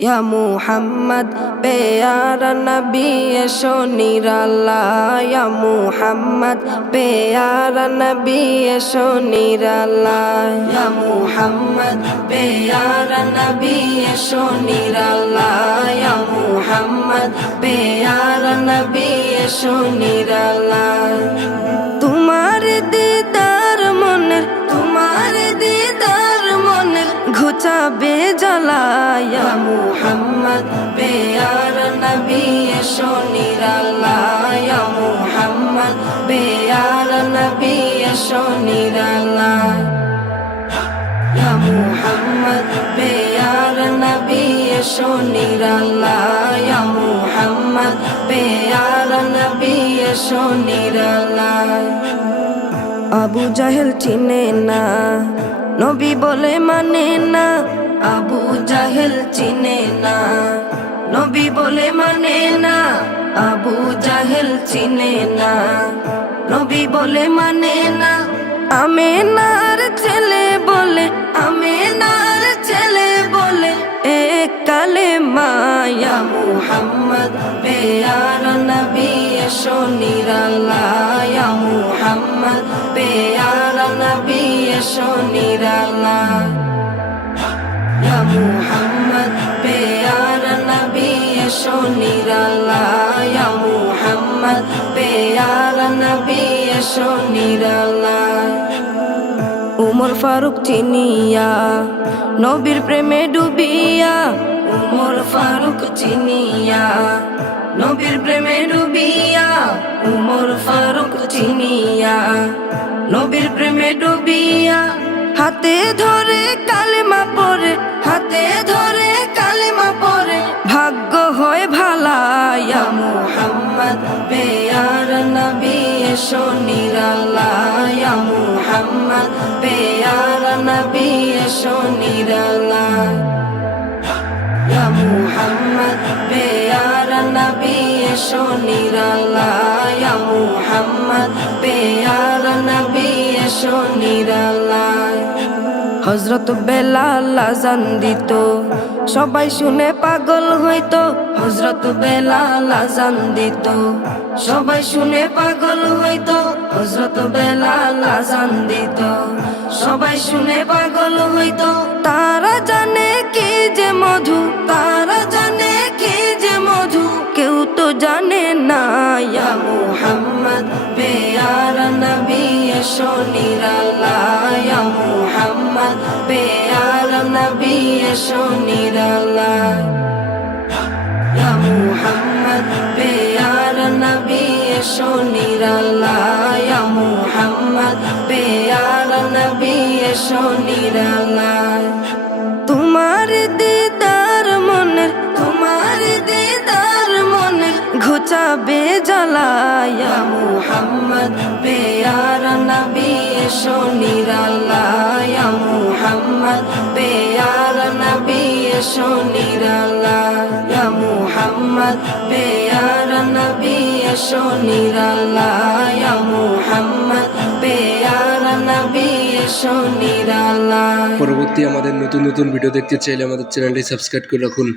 या मुहम्मद प्यारा नबी एशो निराला या मुहम्मद प्यारा नबी एशो निराला या मुहम्मद प्यारा नबी एशो निराला या मुहम्मद प्यारा नबी एशो निराला तुम्हारे दीदार मনের ঘুচাবে জ্বালা ইয়া মুহাম্মদ প্যারা নবী এসো নিরালা ইয়া মুহাম্মদ প্যারা নবী এসো নিরালা ইয়া মুহাম্মদ প্যারা নবী এসো নিরালা ইয়া মুহাম্মদ প্যারা নবী এসো নিরালা আবু জাহেল চিনে না নবী বলে মানে না আবু জাহেল চিনে না নবী বলে মানে না আবু জাহেল চিনে না নবী বলে মানে না আমেনার ছেলে বলে এক কালেমা ইয়া মুহাম্মদ প্যারা নবী এসো নিরালা ইয়া মুহাম্মদ প্যারা নবী এসো নিরালা ইয়া মুহাম্মদ প্যারা নবী এসো নিরালা ইয়া মুহাম্মদ প্যারা নবী এসো নিরালা উমর ফারুক চিনিয়া নবীর প্রেমে ডুবিয়া উমর ফারুক চিনিয়া নবীর প্রেমে ডুবিয়া উমর ফারুক চিনিয়া নবীর প্রেমে ডুবিয়া হাতে ধরে কালেমা পড়ে ভাগ্য হয় ভালা ইয়া মুহাম্মদ প্যারা নবী এসো নিরালা ইয়া মুহাম্মদ প্যারা নবী এসো নিরালা ইয়া মুহাম্মদ প্যারা নবী এসো নিরালা ইয়া মুহাম্মদ প্যারা নবী এসো নিরালা হযরত বেলাল আযান দিত সবাই শুনে পাগল হইতো হযরত বেলাল আযান দিত সবাই শুনে পাগল হইতো হযরত বেলাল আযান দিত সবাই শুনে পাগল হইতো তারা জানে কি যে মধু কেউ তো জানে না ইয়া মুহাম্মদ প্যারা নবী এসো নিরালা ইয়া মুহাম্মদ প্যারা নবী এসো নিরালা ইয়া মুহাম্মদ প্যারা নবী এসো নিরালা ইয়া মুহাম্মদ প্যারা নবী এসো নিরালা তোমার দিদার মনের ঘুচাবে জ্বালা ইয়া মুহাম্মদ প্যারা নবী এসো নিরালা ইয়া মুহাম্মদ প্যারা নবী এসো নিরালা ইয়া মুহাম্মদ প্যারা নবী এসো নিরালা ইয়া মুহাম্মদ প্যারা নবী এসো নিরালা। পরবর্তী আমাদের নতুন ভিডিও দেখতে চাইলে আমাদের চ্যানেলটি সাবস্ক্রাইব করে রাখুন।